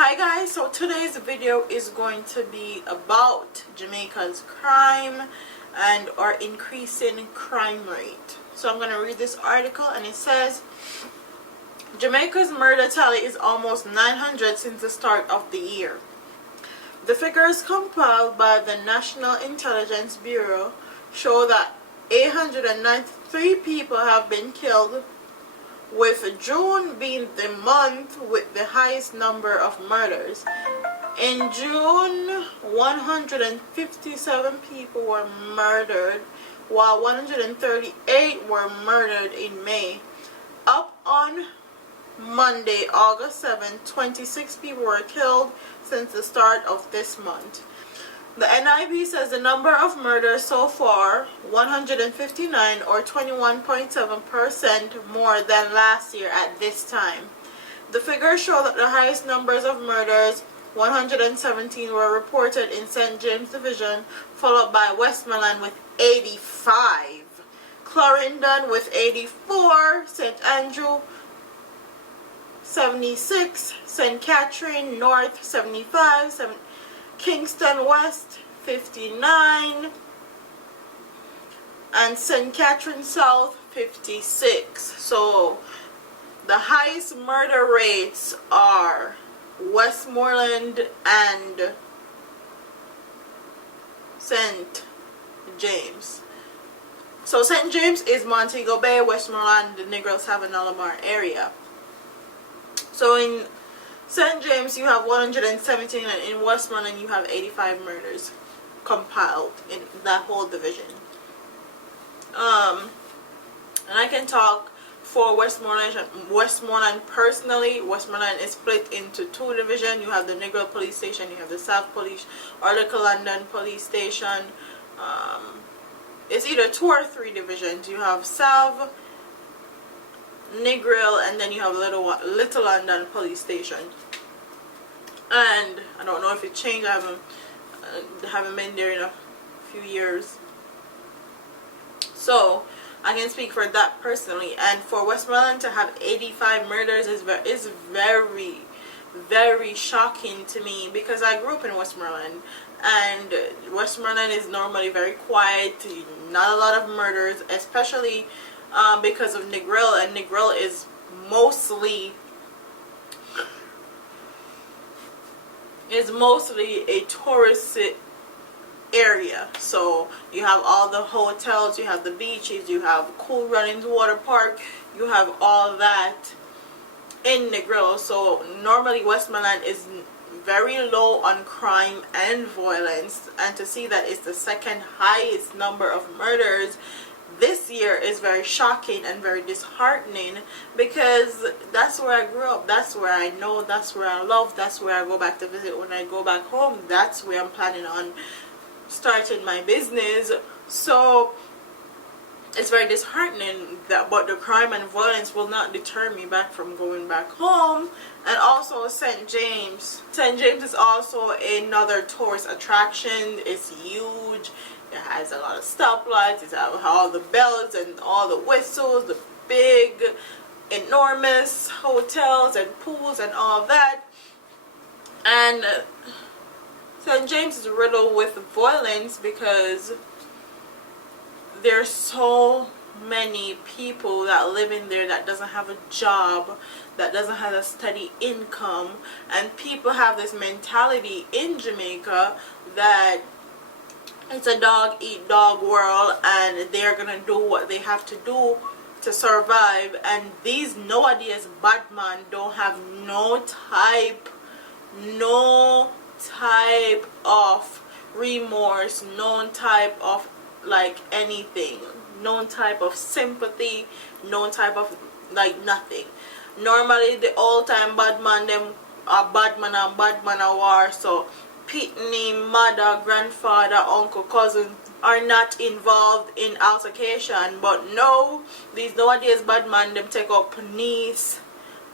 Hi guys, so today's video is going to be about Jamaica's crime and our increasing crime rate. So I'm going to read this article, and it says Jamaica's murder tally is almost 900 since the start of the year. The figures compiled by the National Intelligence Bureau show that 893 people have been killed, with June being the month with the highest number of murders. In June, 157 people were murdered, while 138 were murdered in May. Up on Monday, August 7, 26 people were killed since the start of this month. The NIB says the number of murders so far, 159 or 21.7% more than last year at this time. The figures show that the highest numbers of murders, 117, were reported in St. James Division, followed by Westmoreland with 85, Clarendon with 84, St. Andrew 76, St. Catherine North 75, Kingston West 59, and St. Catherine South 56. So the highest murder rates are Westmoreland and St. James. So St. James is Montego Bay, Westmoreland, the Negroes have an Alamar area. So in St. James you have 117, and in Westmoreland you have 85 murders compiled in that whole division. And I can talk for Westmoreland personally. Westmoreland is split into two divisions. You have the Negro Police Station, you have the South Police or the London Police Station. It's either 2 or 3 divisions. You have South, Negril, and then you have Little London Police Station. And I don't know if it changed. I haven't been there in a few years, so I can speak for that personally. And for Westmoreland to have 85 murders is very, very shocking to me, because I grew up in Westmoreland, and Westmoreland is normally very quiet, not a lot of murders, especially because of Negril, and Negril is mostly a tourist area. So you have all the hotels, you have the beaches, you have Cool Runnings Water Park, you have all that in Negril. So normally Westmoreland is very low on crime and violence, and to see that it's the second highest number of murders this year is very shocking and very disheartening, because that's where I grew up, that's where I know, that's where I love, that's where I go back to visit when I go back home, that's where I'm planning on starting my business. So it's very disheartening that, but the crime and violence will not deter me back from going back home. And also St. James is also another tourist attraction. It's huge. It has a lot of stoplights, it has all the bells and all the whistles, the big, enormous hotels and pools and all that. And St. James is riddled with violence because there's so many people that live in there that doesn't have a job, that doesn't have a steady income, and people have this mentality in Jamaica that it's a dog eat dog world, and they're gonna do what they have to do to survive. And these nowadays bad man don't have no type of remorse, no type of like anything, no type of sympathy, no type of like nothing. Normally the old time bad man, them are bad man and bad man a war, so pitney, mother, grandfather, uncle, cousin are not involved in altercation. But no, these nowadays bad man, them take up niece,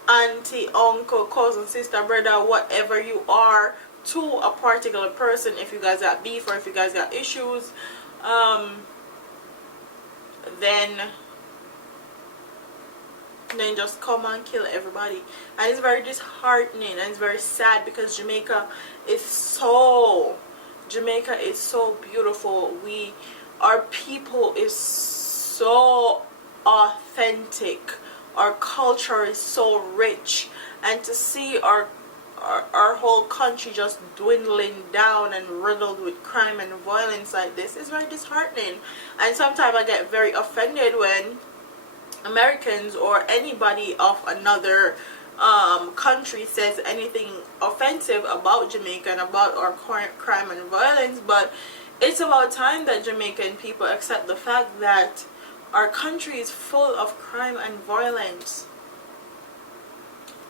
auntie, uncle, cousin, sister, brother, whatever you are, to a particular person. If you guys got beef or if you guys got issues, then then just come and kill everybody. And it's very disheartening and it's very sad because Jamaica is so beautiful. Our people is so authentic. Our culture is so rich, and to see our whole country just dwindling down and riddled with crime and violence like this is very disheartening. And sometimes I get very offended when Americans or anybody of another country says anything offensive about Jamaica and about our current crime and violence. But it's about time that Jamaican people accept the fact that our country is full of crime and violence,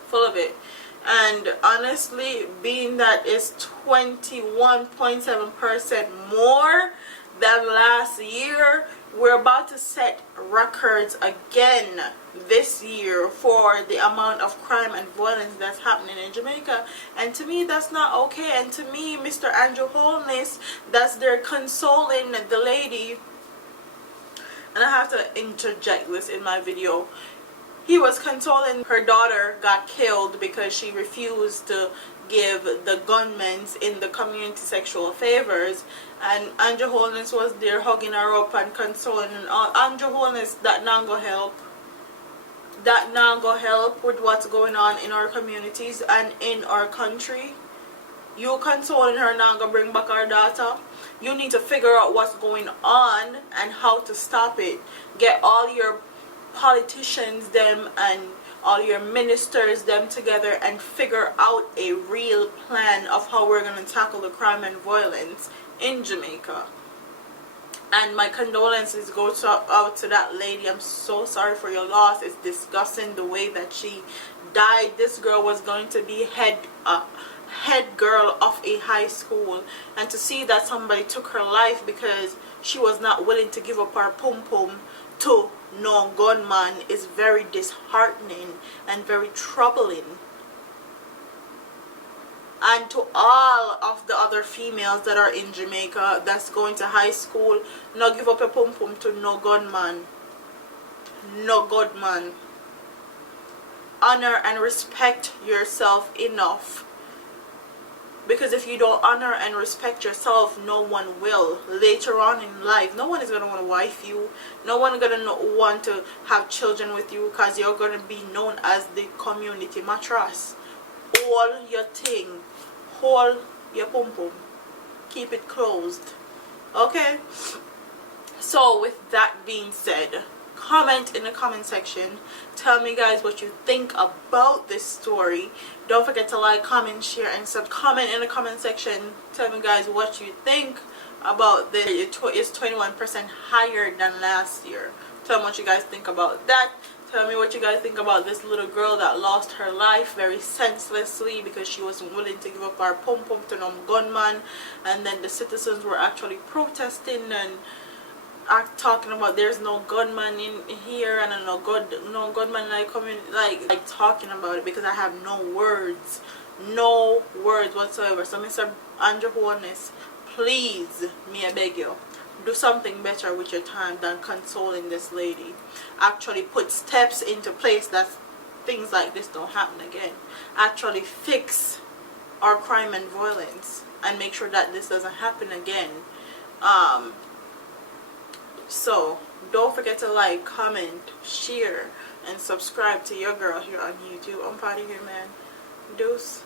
full of it. And honestly, being that it's 21.7% more than last year, we're about to set records again this year for the amount of crime and violence that's happening in Jamaica. And to me, that's not okay. And to me, Mr. Andrew Holness, that's there consoling the lady. And I have to interject this in my video. He was consoling her daughter got killed because she refused to give the gunmen in the community sexual favors, and Andrew Holness was there hugging her up and consoling and all. Andrew Holness, that not go help. That not go help with what's going on in our communities and in our country. You consoling her not gonna bring back our daughter. You need to figure out what's going on and how to stop it. Get all your politicians them and all your ministers them together and figure out a real plan of how we're going to tackle the crime and violence in Jamaica. And my condolences go out to that lady. I'm so sorry for your loss. It's disgusting the way that she died. This girl was going to be head girl of a high school, and to see that somebody took her life because she was not willing to give up her pum pum to no gunman is very disheartening and very troubling. And to all of the other females that are in Jamaica that's going to high school, no give up a pum pum to no gunman. No gunman. Honor and respect yourself enough. Because if you don't honor and respect yourself, no one will. Later on in life, no one is going to want to wife you. No one is going to want to have children with you because you're going to be known as the community mattress. Hold your thing. Hold your pum pum. Keep it closed. Okay? So with that being said, comment in the comment section. Tell me guys what you think about this story. Don't forget to like, comment, share, and comment in the comment section. Tell me guys what you think about this. It's 21% higher than last year. Tell me what you guys think about that. Tell me what you guys think about this little girl that lost her life very senselessly because she wasn't willing to give up her pum pum to no gunman, and then the citizens were actually protesting and talking about there's no gunman in here and no gunman like community, like talking about it, because I have no words whatsoever. So Mr. Andrew Holness, please, me I beg you, do something better with your time than consoling this lady. Actually put steps into place that things like this don't happen again. Actually fix our crime and violence and make sure that this doesn't happen again. So don't forget to like, comment, share, and subscribe to your girl here on YouTube. I'm proud of you, man. Deuce.